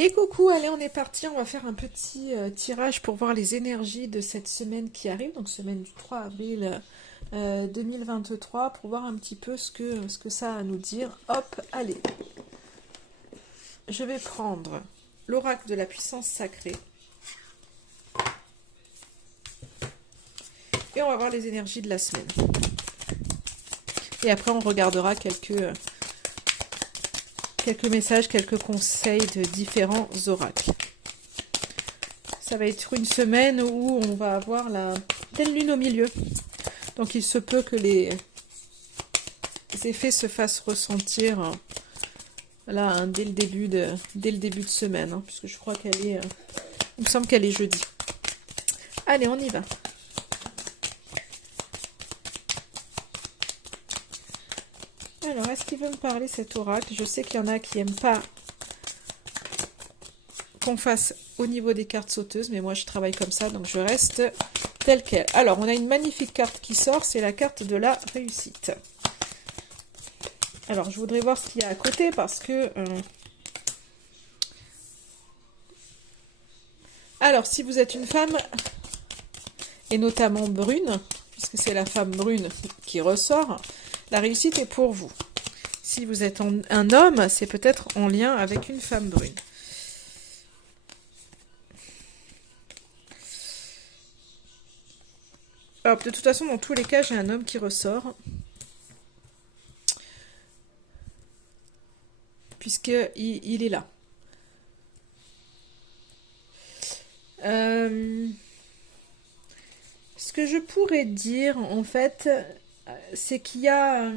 Et coucou, allez, on est parti. On va faire un petit tirage pour voir les énergies de cette semaine qui arrive, donc semaine du 3 avril 2023, pour voir un petit peu ce que ça a à nous dire. Hop, allez. Je vais prendre l'oracle de la puissance sacrée. Et on va voir les énergies de la semaine. Et après, on regardera quelques messages, quelques conseils de différents oracles. Ça va être une semaine où on va avoir la pleine lune au milieu. Donc il se peut que les effets se fassent ressentir là dès le début de semaine, hein, puisque je crois qu'elle est, il me semble qu'elle est jeudi. Allez, on y va. Alors, est-ce qu'il veut me parler cet oracle? Je sais qu'il y en a qui n'aiment pas qu'on fasse au niveau des cartes sauteuses, mais moi je travaille comme ça, donc je reste telle quelle. Alors, on a une magnifique carte qui sort, c'est la carte de la réussite. Alors, je voudrais voir ce qu'il y a à côté, parce que... Alors, si vous êtes une femme, et notamment brune, puisque c'est la femme brune qui ressort, la réussite est pour vous. Si vous êtes un homme, c'est peut-être en lien avec une femme brune. Alors, de toute façon, dans tous les cas, j'ai un homme qui ressort. Puisqu'il est là. Ce que je pourrais dire, en fait, c'est qu'il y a...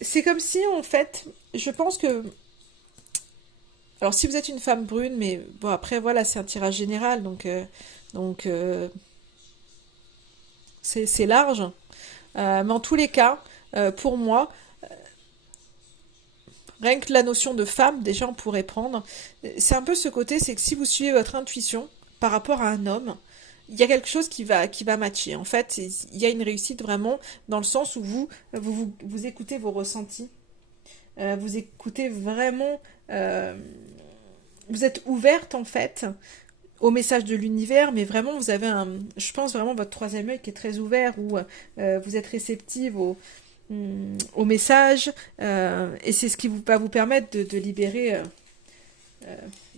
c'est comme si, en fait, je pense que... Alors, si vous êtes une femme brune, mais bon, après, voilà, c'est un tirage général, donc c'est large. Mais en tous les cas, pour moi, rien que la notion de femme, déjà, on pourrait prendre. C'est un peu ce côté, c'est que si vous suivez votre intuition par rapport à un homme, il y a quelque chose qui va matcher. En fait, il y a une réussite vraiment dans le sens où vous écoutez vos ressentis. Vous écoutez vraiment... vous êtes ouverte, en fait, au message de l'univers, mais vraiment, vous avez je pense vraiment votre troisième œil qui est très ouvert, où vous êtes réceptive au message, et c'est ce qui va vous permettre de libérer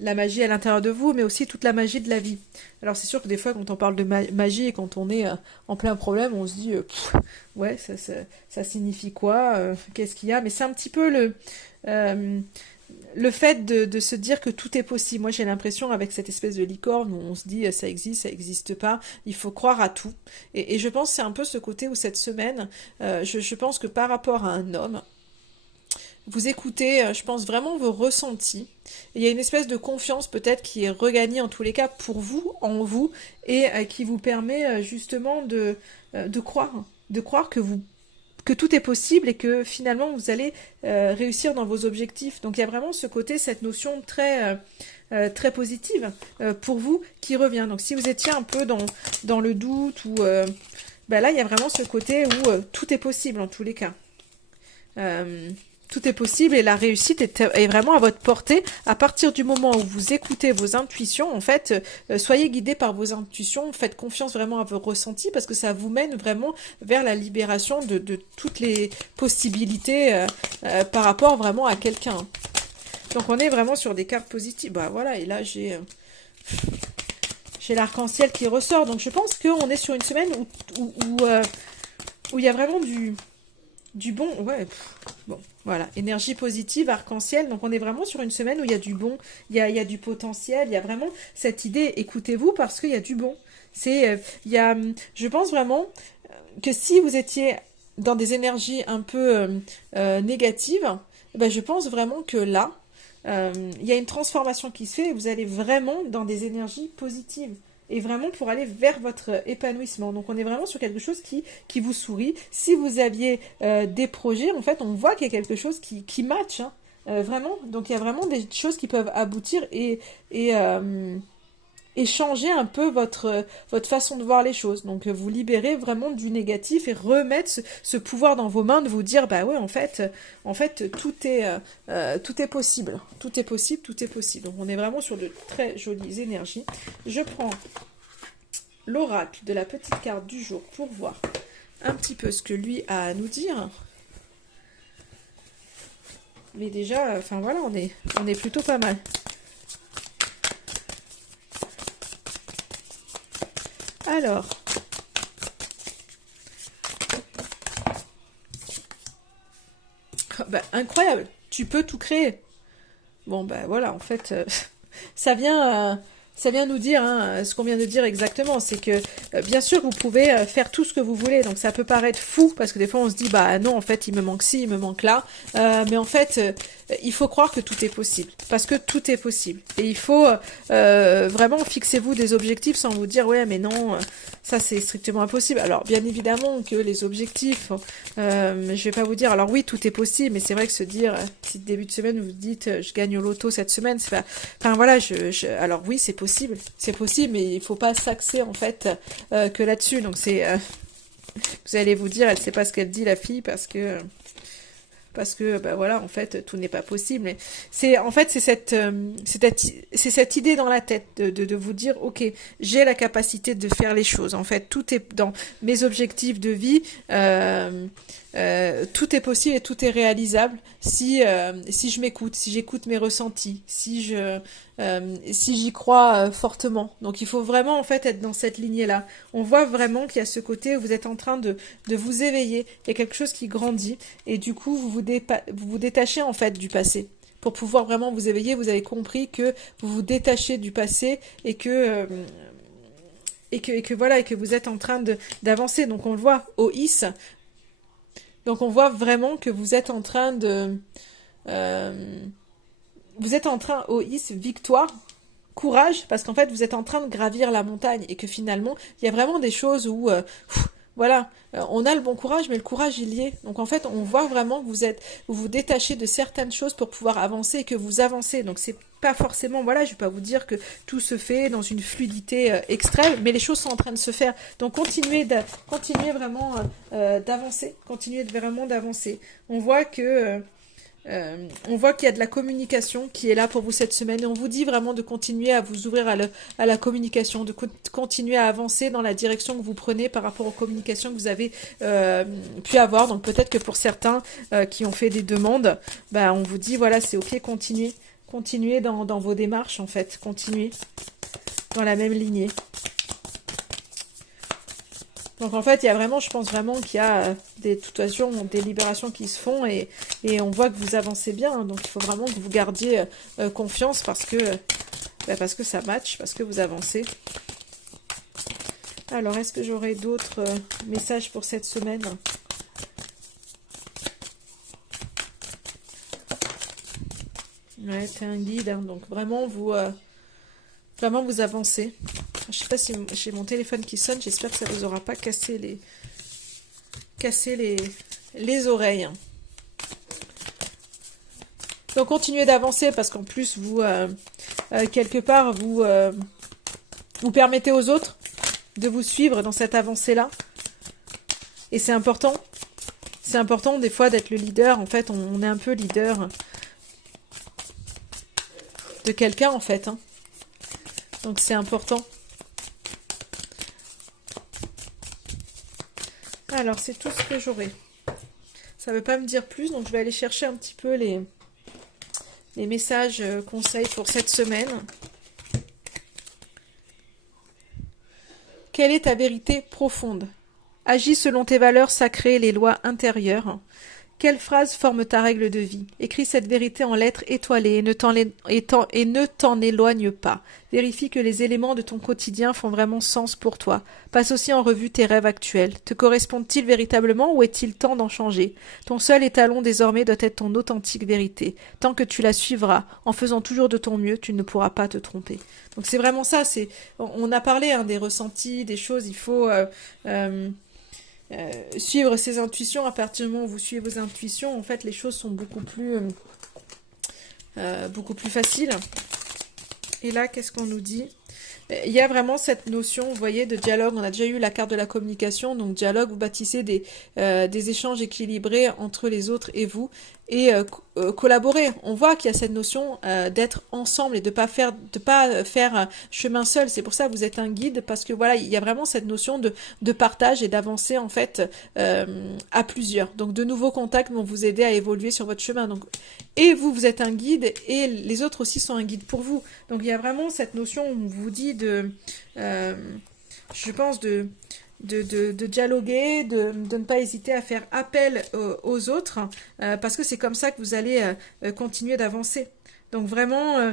la magie à l'intérieur de vous, mais aussi toute la magie de la vie. Alors c'est sûr que des fois, quand on parle de magie et quand on est en plein problème, on se dit, ouais, ça signifie quoi, qu'est-ce qu'il y a? Mais c'est un petit peu le fait de se dire que tout est possible. Moi, j'ai l'impression, avec cette espèce de licorne, où on se dit, ça existe, ça n'existe pas, il faut croire à tout. Et je pense que c'est un peu ce côté où cette semaine, je pense que par rapport à un homme, vous écoutez, je pense, vraiment vos ressentis. Et il y a une espèce de confiance peut-être qui est regagnée en tous les cas pour vous, en vous, et qui vous permet justement de croire que tout est possible et que finalement vous allez réussir dans vos objectifs. Donc il y a vraiment ce côté, cette notion très positive pour vous qui revient. Donc si vous étiez un peu dans le doute, ou ben là il y a vraiment ce côté où tout est possible en tous les cas. Tout est possible et la réussite est vraiment à votre portée à partir du moment où vous écoutez vos intuitions. En fait, soyez guidés par vos intuitions, faites confiance vraiment à vos ressentis parce que ça vous mène vraiment vers la libération de toutes les possibilités par rapport vraiment à quelqu'un. Donc on est vraiment sur des cartes positives. Bah voilà, et là j'ai l'arc-en-ciel qui ressort. Donc je pense qu'on est sur une semaine où il y a vraiment du bon, ouais, bon, voilà, énergie positive, arc-en-ciel, donc on est vraiment sur une semaine où il y a du bon, il y a du potentiel, il y a vraiment cette idée, écoutez-vous parce qu'il y a du bon. Je pense vraiment que si vous étiez dans des énergies un peu négatives, ben je pense vraiment que là, il y a une transformation qui se fait et vous allez vraiment dans des énergies positives. Et vraiment pour aller vers votre épanouissement. Donc on est vraiment sur quelque chose qui vous sourit. Si vous aviez des projets, en fait, on voit qu'il y a quelque chose qui match. Hein, vraiment. Donc il y a vraiment des choses qui peuvent aboutir et et changer un peu votre façon de voir les choses. Donc vous libérez vraiment du négatif et remettre ce pouvoir dans vos mains de vous dire bah ouais en fait tout est possible, tout est possible, tout est possible. Donc on est vraiment sur de très jolies énergies. Je prends l'oracle de la petite carte du jour pour voir un petit peu ce que lui a à nous dire. Mais déjà, enfin voilà, on est plutôt pas mal. Alors, bah, incroyable, tu peux tout créer. Bon, bah voilà, en fait, ça vient, ça vient nous dire hein, ce qu'on vient de dire exactement. C'est que, bien sûr, vous pouvez faire tout ce que vous voulez. Donc, ça peut paraître fou, parce que des fois, on se dit, bah non, en fait, il me manque ci, il me manque là. Mais en fait, il faut croire que tout est possible. Parce que tout est possible. Et il faut vraiment fixez-vous des objectifs sans vous dire, ouais, mais non, ça, c'est strictement impossible. Alors, bien évidemment que les objectifs, je vais pas vous dire, alors oui, tout est possible, mais c'est vrai que se dire, si début de semaine, vous vous dites, je gagne au loto cette semaine, c'est pas... Enfin, voilà, alors oui, c'est possible, mais il faut pas s'axer, en fait, que là-dessus. Donc, c'est... vous allez vous dire, elle sait pas ce qu'elle dit, la fille, parce que bah voilà en fait tout n'est pas possible mais c'est en fait c'est cette idée dans la tête de vous dire ok j'ai la capacité de faire les choses en fait tout est dans mes objectifs de vie tout est possible et tout est réalisable si je m'écoute si j'écoute mes ressentis si j'y crois fortement donc il faut vraiment en fait être dans cette lignée là on voit vraiment qu'il y a ce côté où vous êtes en train de vous éveiller il y a quelque chose qui grandit et du coup vous vous détachez en fait du passé pour pouvoir vraiment vous éveiller vous avez compris que vous vous détachez du passé et que voilà et que vous êtes en train d'avancer donc on le voit au Is donc on voit vraiment que vous êtes en train de vous êtes en train au Is victoire courage parce qu'en fait vous êtes en train de gravir la montagne et que finalement il y a vraiment des choses où voilà, on a le bon courage, mais le courage il y est. Donc en fait, on voit vraiment que vous vous détachez de certaines choses pour pouvoir avancer et que vous avancez. Donc c'est pas forcément, voilà, je vais pas vous dire que tout se fait dans une fluidité extrême, mais les choses sont en train de se faire. Donc continuez vraiment d'avancer, continuez vraiment d'avancer. On voit qu'il y a de la communication qui est là pour vous cette semaine et on vous dit vraiment de continuer à vous ouvrir à la communication, de continuer à avancer dans la direction que vous prenez par rapport aux communications que vous avez pu avoir. Donc peut-être que pour certains qui ont fait des demandes, bah, on vous dit voilà c'est ok, continuez dans vos démarches en fait, continuez dans la même lignée. Donc en fait, il y a vraiment, je pense vraiment qu'il y a de toute façon des libérations qui se font et on voit que vous avancez bien. Hein. Donc il faut vraiment que vous gardiez confiance parce que ça match, parce que vous avancez. Alors, est-ce que j'aurai d'autres messages pour cette semaine? Ouais, c'est un guide, hein. Donc vraiment vous avancez. Je sais pas si j'ai mon téléphone qui sonne, j'espère que ça vous aura pas cassé les oreilles. Donc continuez d'avancer parce qu'en plus vous quelque part vous permettez aux autres de vous suivre dans cette avancée-là. Et c'est important. C'est important des fois d'être le leader. En fait, on est un peu leader de quelqu'un en fait. Hein. Donc c'est important. Alors, c'est tout ce que j'aurai. Ça ne veut pas me dire plus, donc je vais aller chercher un petit peu les messages conseils pour cette semaine. Quelle est ta vérité profonde? Agis selon tes valeurs sacrées et les lois intérieures. Quelle phrase forme ta règle de vie? Écris cette vérité en lettres étoilées et ne t'en éloigne pas. Vérifie que les éléments de ton quotidien font vraiment sens pour toi. Passe aussi en revue tes rêves actuels. Te correspondent-ils véritablement ou est-il temps d'en changer? Ton seul étalon désormais doit être ton authentique vérité. Tant que tu la suivras, en faisant toujours de ton mieux, tu ne pourras pas te tromper. Donc c'est vraiment ça. On a parlé des ressentis, des choses. Il faut suivre ses intuitions. À partir du moment où vous suivez vos intuitions, en fait, les choses sont beaucoup plus faciles. Et là, qu'est-ce qu'on nous dit? Il y a vraiment cette notion, vous voyez, de dialogue. On a déjà eu la carte de la communication, donc dialogue, vous bâtissez des échanges équilibrés entre les autres et vous, et collaborer. On voit qu'il y a cette notion d'être ensemble et de pas faire chemin seul. C'est pour ça que vous êtes un guide, parce que voilà, il y a vraiment cette notion de partage et d'avancer en fait à plusieurs. Donc de nouveaux contacts vont vous aider à évoluer sur votre chemin. Donc et vous, vous êtes un guide et les autres aussi sont un guide pour vous. Donc il y a vraiment cette notion où on vous dit euh, je pense de dialoguer, de ne pas hésiter à faire appel aux autres, parce que c'est comme ça que vous allez continuer d'avancer. Donc vraiment,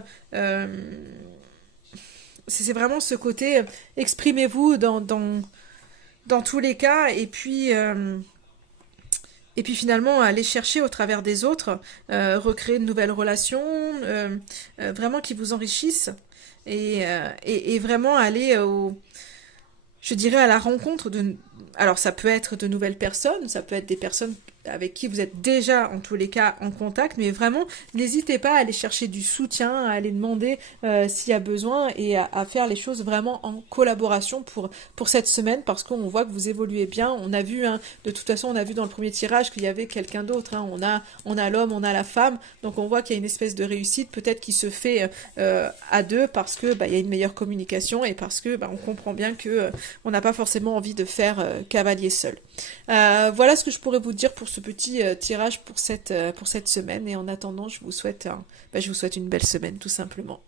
c'est vraiment ce côté, exprimez-vous dans tous les cas, et puis finalement aller chercher au travers des autres, recréer de nouvelles relations, vraiment qui vous enrichissent, et vraiment aller je dirais à la rencontre de... Alors ça peut être de nouvelles personnes, ça peut être des personnes avec qui vous êtes déjà en tous les cas en contact, mais vraiment n'hésitez pas à aller chercher du soutien, à aller demander s'il y a besoin et à faire les choses vraiment en collaboration pour cette semaine, parce qu'on voit que vous évoluez bien. On a vu, hein, de toute façon on a vu dans le premier tirage qu'il y avait quelqu'un d'autre, hein. On a l'homme, on a la femme, donc on voit qu'il y a une espèce de réussite peut-être qui se fait à deux, parce que il y a une meilleure communication et parce que on comprend bien que on n'a pas forcément envie de faire cavalier seul. Voilà ce que je pourrais vous dire pour ce petit tirage pour cette semaine. Et en attendant, je vous souhaite une belle semaine, tout simplement.